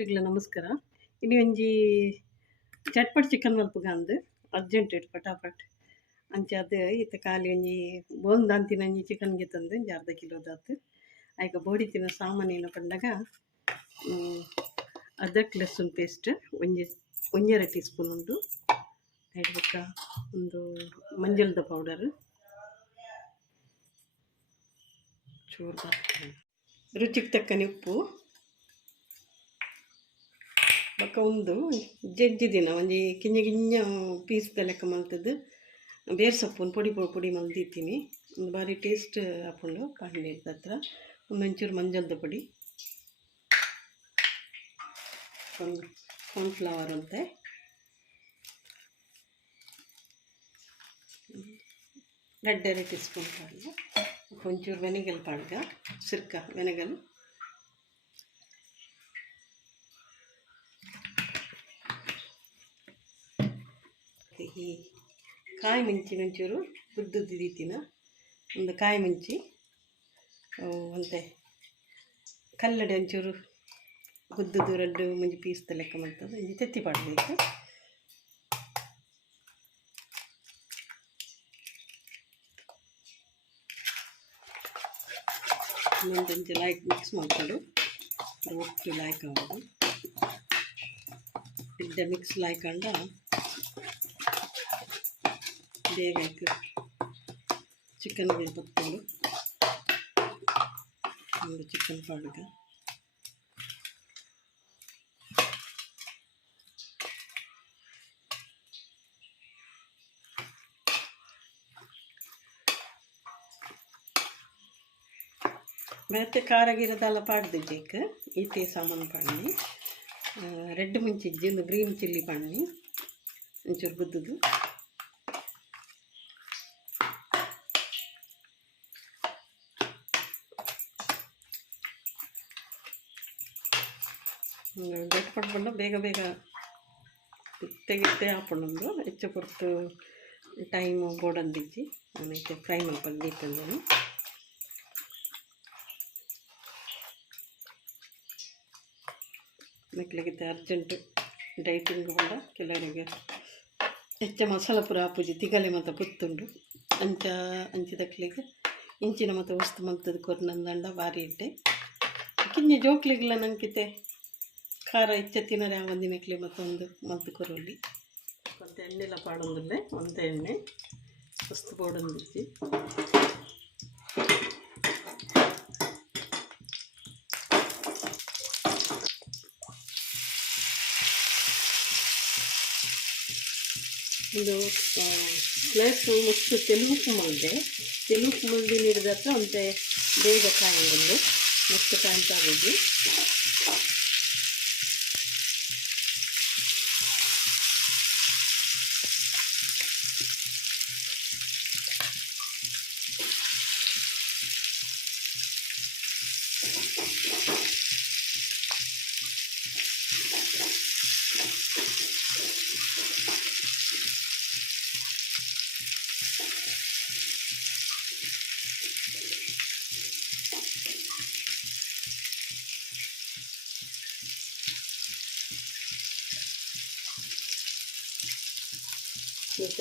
ಎಲ್ರಿಗ್ಲ ನಮಸ್ಕಾರ. ಇನಿ ಒಂಜಿ ಚಟ್ಪಟ್ ಚಿಕನ್ ಮಲ್ಪುಗಂದ್ ಅರ್ಜೆಂಟ್ ಇಟ್ ಪಟಾಪಟ್ ಅಂಚ ಅದು ಇತ್ತೆ ಖಾಲಿ ಒಂಜಿ ಬೋಂದು ಅಂತಿನ ಒಂಜಿ ಚಿಕನ್ ಗೆತ್ತಂದು ಒಂಜಿ ಅರ್ಧ ಕಿಲೋದಾತ್ ಐಕ ಬೋಡಿತ್ತಿನ ಸಾಮಾನೇನು ಪಂಡಗ ಅದ್ರಕ್ ಲಸುನ್ ಪೇಸ್ಟ್ ಒಂಜೆರ ಟೀ ಸ್ಪೂನ್ ಉಂಡು. ಐಟ್ ಬೊಕ್ಕ ಒಂದು ಮಂಜಲ್ದ ಪೌಡರ್ ಚೂರು ರುಚಿಗೆ ತಕ್ಕನೆ ಉಪ್ಪು ಬೊಕ್ಕ ಒಂದು ಜಜ್ಜಿ ದಿನ ಒಂಜಿ ಕಿಂಜ ಕಿಂಜ ಪೀಸ್ದ ಲೆಕ್ಕ ಮಲ್ತದ್ದು ಬೇರ್ ಸೊಪ್ಪು ಪೊಡಿ ಮಲ್ದಿತ್ತೀನಿ. ಒಂದು ಬಾರಿ ಟೇಸ್ಟ್ ಹಾಕೊಂಡು ಪಾಂಡೆ ಹತ್ರ ಒಂದೊಂಚೂರು ಮಂಜಲ್ದ ಪೊಡಿ, ಒಂದು ಕಾರ್ನ್ಫ್ಲವರ್ ಅಂತೆ, ಎರಡೆರಡು ಟೀ ಸ್ಪೂನ್ ಪಾಡ್ಗ, ಒಂಚೂರು ವೆನಿಗಲ್ ಪಾಡ್ಗ, ಸಿರ್ಕ ವೆನಿಗಲ್, ಈ ಕಾಯಿ ಮಿಂಚಿನ ಒಂಚೂರು ಉದ್ದುದ್ದು ದೀತಿನ ಒಂದು ಕಾಯಿ ಮಿಂಚಿ ಅಂತೆ ಕಲ್ಲಡೆ ಒಂಚೂರು ಉದ್ದುದು ರಡ್ಡು ಮುಂಜಿ ಪೀಸ್ದ ಲೆಕ್ಕ ಮಾಡ್ತದೆ ಒಂಜಿ ತೆತ್ತಿ ಪಾಡಬೇಕು. ಒಂದೊಂದು ಲೈಕ್ ಮಿಕ್ಸ್ ಮಾಡ್ಕೊಂಡು ಒಟ್ಟು ಲೈಕ್ ಆಗೋದು ಇಡ್ಡ ಮಿಕ್ಸ್ ಲಾಯ್ಕೊಂಡ ಬೇಗ ಚಿಕನ್ ಬತ್ಕೊಂಡು ಒಂದು ಚಿಕನ್ ಪಾಡ್ಗ ಮತ್ತೆ ಖಾರ ಗಿರದೆಲ್ಲ ಪಾಡ್ದು ಜೇಕ್ ಈಟೆ ಸಾಮಾನು ಪಾಡ್ನಿ. ರೆಡ್ ಮುಂಚಿಜ್ಜಿ ಒಂದು ಗ್ರೀನ್ ಚಿಲ್ಲಿ ಪಾಡ್ನಿ ಒಂಚೂರು ಗುದ್ದುದು, ಗಟ್ಟಿ ಪಡ್ಕೊಂಡು ಬೇಗ ತೆಗಿತ್ತೆ ಹಾಕೊಂಡು ಹೆಚ್ಚು ಕೊಟ್ಟು ಟೈಮು ಬೋಡಂದಿಜ್ಜಿ ಆಮೇಲೆ ಫ್ರೈ ಮಾಡ್ಕೊಂಡು ಮಕ್ಕಳಿಗೆ ಅರ್ಜೆಂಟು ಡೈಟಿಂಗ್ ಕೂಡ ಕೆಲವರಿಗೆ ಹೆಚ್ಚು ಮಸಾಲ ಪುರ ಹಾಪುಜಿ ತಿಗಲೆ ಮತ್ತು ಪುತ್ತುಂಡು ಅಂಚಿದಕ್ಲಿಗೆ ಇಂಚಿನ ಮತ್ತು ವಸ್ತು ಮಲ್ತದ ಕೊರ್ನಂದಂಡ ಬಾರಿ ಇಟ್ಟೆ ಕಿಂಜ ಜೋಕ್ಲಿಗಿಲ್ಲ ನಂಗಿತೆ ಖಾರ ಹೆಚ್ಚು ತಿನ್ನರೆ ಆ ಒಂದಿನಕ್ಲಿ ಮತ್ತೊಂದು ಮಲ್ತು ಕೊರೊಲಿ ಮತ್ತು ಎಣ್ಣೆಲ್ಲ ಪಾಡೊಂದಿಲ್ಲ ಒಂದು ಎಣ್ಣೆ ವಸ್ತು ಬೋಡೊಂದಿಜ್ಜಿ ಇದು ಪ್ಲಸ್ ಮಸ್ತ್ ತೆಲುಗು ಮಲ್ದಿ ನೀಡಿದತ್ರ ಒಂತೆ ಬೇಗ ಕಾಯಂದು ಮಸ್ತ್ ಟೈಮ್ ತಗೋದು.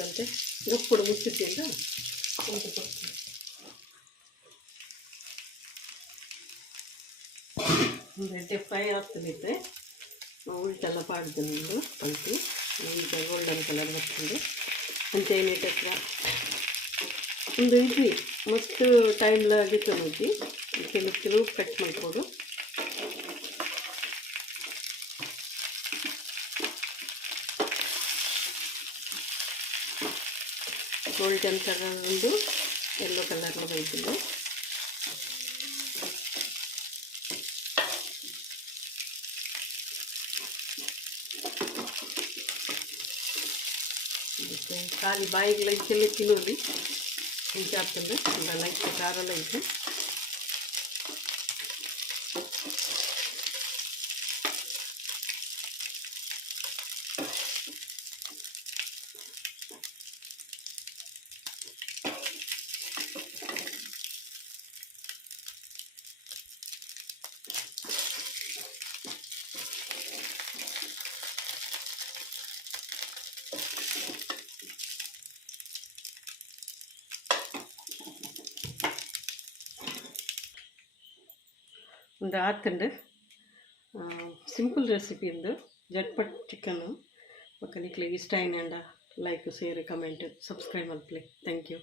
ಅಂತೆ ಉಪ್ಪು ಮುಚ್ಚಿಟ್ಟಿಲ್ಲ ಒಂದು ಗಂಟೆ ಫ್ರೈ ಆಗ್ತದೆ. ಉಲ್ಟೆಲ್ಲ ಪಾಡ್ದು ನಿಂದು ಕಲ್ತು ಈಗ ಗೋಲ್ಡನ್ ಕಲರ್ ಬರ್ತದೆ ಅಂತ ಏನಿಟ್ಟು ಹತ್ರ ಒಂದು ಇಡ್ಲಿ ಮಸ್ತ್ ಟೈಮ್ಲಾಗಿತ್ತು ನೋಡಿ ಕೆಲವು ಕಟ್ ಮಾಡ್ಕೊಡು. ಗೋಲ್ಡನ್ ಕಲರ್ ಒಂದು ಯೆಲ್ಲೋ ಕಲರ್లో ಬೈತಿಲ್ಲ ಖಾಲಿ ಬಾಯಿಗೆ ಇಚ್ಚೆಲ್ಲ ತಿನ್ನೋದು ಇಂಚ ಆಗ್ತದೆ ಇಲ್ಲ ಇಚ್ಚ ಖಾರಲ್ಲ ಐತೆ. ಒಂದು ಆತಂಡು ಸಿಂಪಲ್ ರೆಸಿಪಿ ಇಂದು ಜಟ್ಪಟ್ ಚಿಕನ್ ಬೊಕ್ಕ ನಿಕ್ಲೆಗ್ ಇಷ್ಟ ಆಯ್ನಂಡ ಲೈಕ್ ಶೇರ್ ಕಮೆಂಟ್ ಸಬ್ಸ್ಕ್ರೈಬ್ ಮಲ್ಪಲೆ ಥ್ಯಾಂಕ್ ಯು.